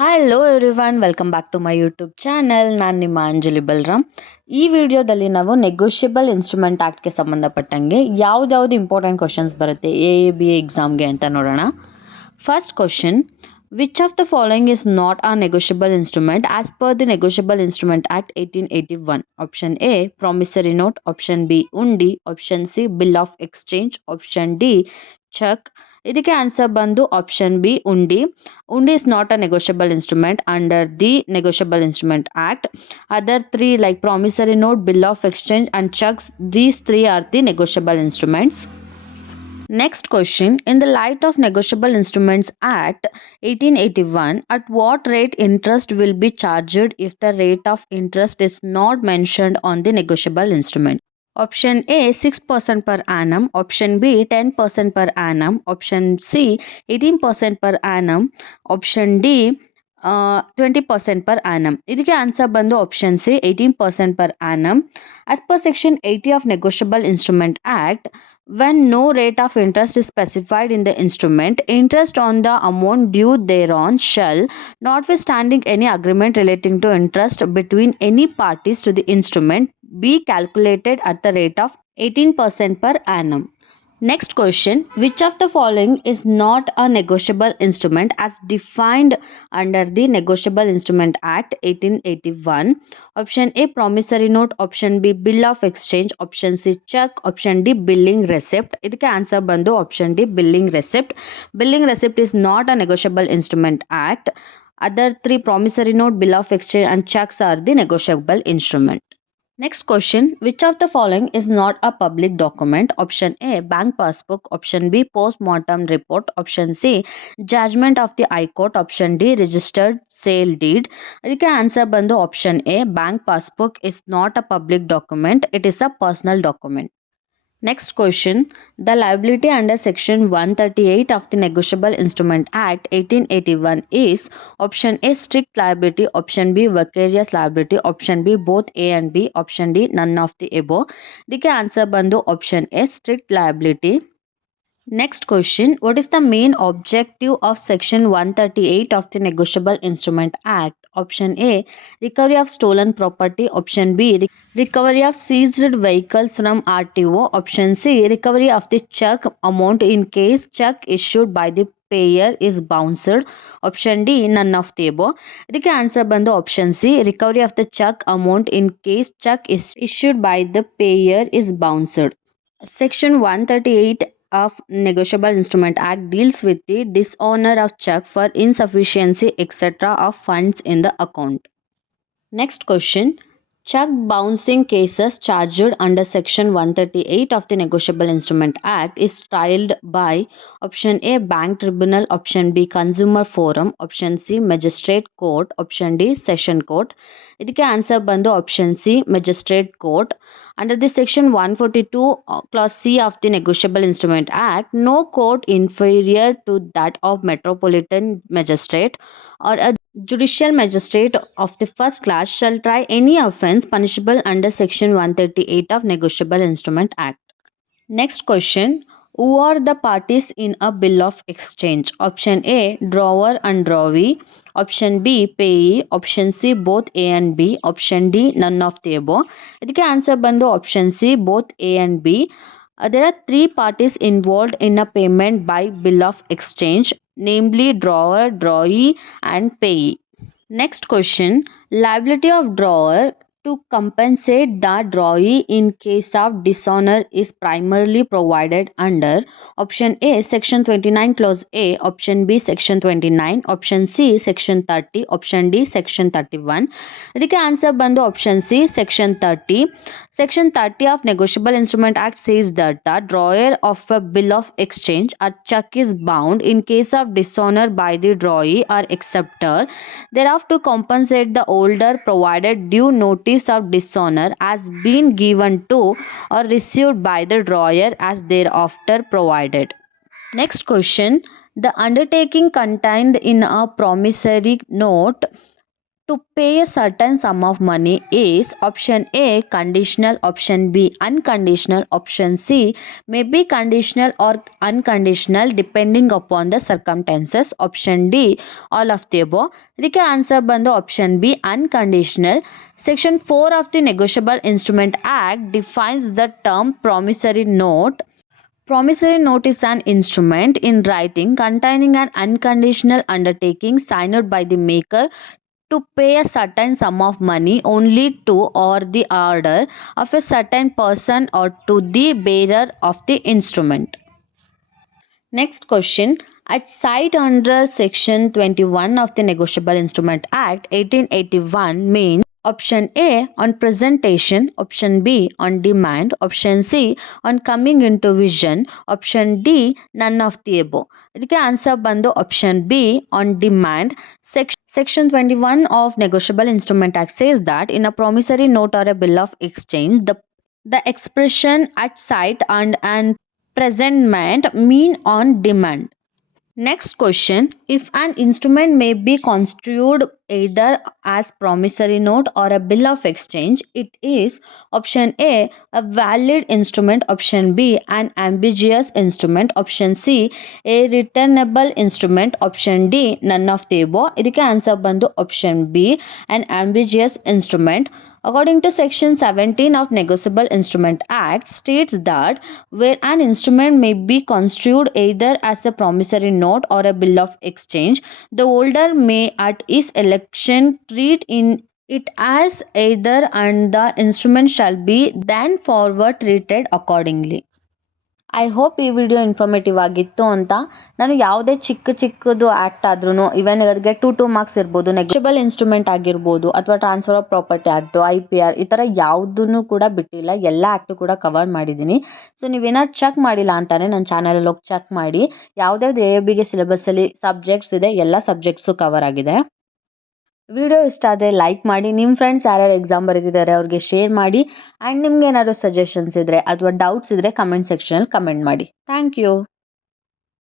Hello everyone, welcome back to my YouTube channel. ನಾನು ನಿಮ್ಮ ಅಂಜಲಿ ಬಲ್ರಾಮ್. ಈ ವಿಡಿಯೋದಲ್ಲಿ ನಾವು ನೆಗೋಷಿಯಬಲ್ ಇನ್ಸ್ಟ್ರೂಮೆಂಟ್ ಆ್ಯಕ್ಟ್ಗೆ ಸಂಬಂಧಪಟ್ಟಂಗೆ ಯಾವ್ದು ಇಂಪಾರ್ಟೆಂಟ್ ಕ್ವಶನ್ಸ್ ಬರುತ್ತೆ AIBE ಎಕ್ಸಾಮ್ಗೆ ಅಂತ ನೋಡೋಣ. First question, which of the following is not a negotiable instrument as per the negotiable instrument act 1881? Option A promissory note, option B hundi, option C bill of exchange, option D cheque. ಇದಕ್ಕೆ answer ಬಂದು option B hundi. Undi is not a negotiable instrument under the Negotiable Instrument Act. Other three like promissory note, bill of exchange and checks, these three are the negotiable instruments. Next question, in the light of Negotiable Instruments Act 1881, at what rate interest will be charged if the rate of interest is not mentioned on the negotiable instrument? Option A 6% per annum, option B 10% per annum, option C 18% per annum, option D 20% per annum. ಇದಕ್ಕೆ answer ಬಂದು option C 18% per annum. As per section 80 of Negotiable Instrument Act, when no rate of interest is specified in the instrument, interest on the amount due thereon shall, notwithstanding any agreement relating to interest between any parties to the instrument, be calculated at the rate of 18% per annum. Next question, which of the following is not a negotiable instrument as defined under the Negotiable Instrument Act 1881? Option A promissory note, option B bill of exchange, option C check, option D billing receipt. ಇದಕ್ಕೆ answer ಬಂದು option D billing receipt. Billing receipt is not a negotiable instrument act. Other three promissory note, bill of exchange and checks are the negotiable instrument. Next question, which of the following is not a public document? Option A bank passbook, option B post-mortem report, option C judgment of the High Court, option D registered sale deed. ಇದಕ್ಕೆ answer ಬಂದು option A bank passbook is not a public document, it is a personal document. Next question, the liability under section 138 of the Negotiable Instrument Act 1881 is option A strict liability, option B vicarious liability, option B both A and B, option D none of the above. ಇದಕ್ಕೆ answer ಬಂದು option A strict liability. Next question, what is the main objective of section 138 of the Negotiable Instrument Act? Option A recovery of stolen property, option B recovery of seized vehicles from RTO, option C recovery of the check amount in case check issued by the payer is bounced, option D none of the above. ಇದಕ್ಕೆ answer ಬಂದು option C recovery of the check amount in case check is issued by the payer is bounced. Section 138 of Negotiable Instrument Act deals with the dishonor of check for insufficiency etc. of funds in the account. Next question, check bouncing cases charged under section 138 of the Negotiable Instrument Act is tried by option A bank tribunal, option B consumer forum, option C magistrate court, option D session court. ಇದಕ್ಕೆ answer ಬಂದು option C magistrate court. Under the section 142 clause C of the Negotiable Instrument Act, no court inferior to that of metropolitan magistrate or a judicial magistrate of the first class shall try any offence punishable under section 138 of Negotiable Instrument Act. Next question, who are the parties in a bill of exchange? Option A drawer and drawee, option B payee, option C both A and B, option D none of the above. ಇದಕ್ಕೆ answer ಬಂದು option C both A and B. There are three parties involved in a payment by bill of exchange, namely drawer, drawee and payee. Next question, liability of drawer to compensate the drawee in case of dishonor is primarily provided under option A section 29 clause A, option B section 29, option C section 30, option D section 31. ಇದಕ್ಕೆ answer ಬಂದು option C section 30. Section 30 of Negotiable Instrument Act says that the drawer of a bill of exchange or check is bound in case of dishonor by the drawee or acceptor thereof to compensate the holder provided due notice of dishonor has been given to or received by the drawer as thereafter provided. Next question, the undertaking contained in a promissory note to pay a certain sum of money is option A conditional, option B unconditional, option C may be conditional or unconditional depending upon the circumstances, option D all of the above. ಇದಕ್ಕೆ answer ಬಂದು option B unconditional. Section 4 of the Negotiable Instrument Act defines the term promissory note. Promissory note is an instrument in writing containing an unconditional undertaking signed by the maker to pay a certain sum of money only to or the order of a certain person or to the bearer of the instrument. Next question. At cite under section 21 of the Negotiable Instrument Act 1881 means option A on presentation, option B on demand, option C on coming into vision, option D none of the above. ಇದಕ್ಕೆ answer ಬಂದು option B on demand. Section 21 of Negotiable Instrument Act says that in a promissory note or a bill of exchange, the expression at sight and an presentment mean on demand. Next question. If an instrument may be construed either as promissory note or a bill of exchange, it is option A a valid instrument, option B an ambiguous instrument, option C a returnable instrument, option D none of the above. ಇದಕ್ಕೆ answer ಬಂದು option B an ambiguous instrument. According to section 17 of Negotiable Instrument Act states that where an instrument may be construed either as a promissory note or a bill of exchange, the holder may at his election treat in it as either and the instrument shall be then forward treated accordingly. I hope ಈ video informative ಆಗಿತ್ತು ಅಂತ. ನಾನು ಯಾವುದೇ ಚಿಕ್ಕದು act ಆದ್ರೂ ಇವನ್ ಅದಕ್ಕೆ 2 marks ಇರ್ಬೋದು, negotiable instrument ಆಗಿರ್ಬೋದು ಅಥವಾ transfer of property act, IPR ಈ ಥರ ಯಾವುದನ್ನು ಕೂಡ ಬಿಟ್ಟಿಲ್ಲ. ಎಲ್ಲ ಆ್ಯಕ್ಟು ಕೂಡ ಕವರ್ ಮಾಡಿದ್ದೀನಿ. ಸೊ ನೀವೇನಾದ್ರು ಚೆಕ್ ಮಾಡಿಲ್ಲ ಅಂತಾನೆ ನನ್ನ ಚಾನಲಲ್ಲಿ ಹೋಗಿ ಚೆಕ್ ಮಾಡಿ. ಯಾವುದ್ಯಾವ್ದು AIBಗೆ ಸಿಲೆಬಸ್ಸಲ್ಲಿ ಸಬ್ಜೆಕ್ಟ್ಸ್ ಇದೆ ಎಲ್ಲ ಸಬ್ಜೆಕ್ಟ್ಸು ಕವರ್ ಆಗಿದೆ. ವಿಡಿಯೋ ಇಷ್ಟ ಆದರೆ ಲೈಕ್ ಮಾಡಿ, ನಿಮ್ಮ ಫ್ರೆಂಡ್ಸ್ ಯಾರ್ಯಾರು ಎಕ್ಸಾಮ್ ಬರೀತಿದ್ದಾರೆ ಅವ್ರಿಗೆ ಶೇರ್ ಮಾಡಿ. ಆ್ಯಂಡ್ ನಿಮ್ಗೆ ಏನಾದ್ರು ಸಜೆಷನ್ಸ್ ಇದ್ದರೆ ಅಥವಾ ಡೌಟ್ಸ್ ಇದ್ದರೆ ಕಮೆಂಟ್ ಸೆಕ್ಷನಲ್ಲಿ ಕಮೆಂಟ್ ಮಾಡಿ. Thank you.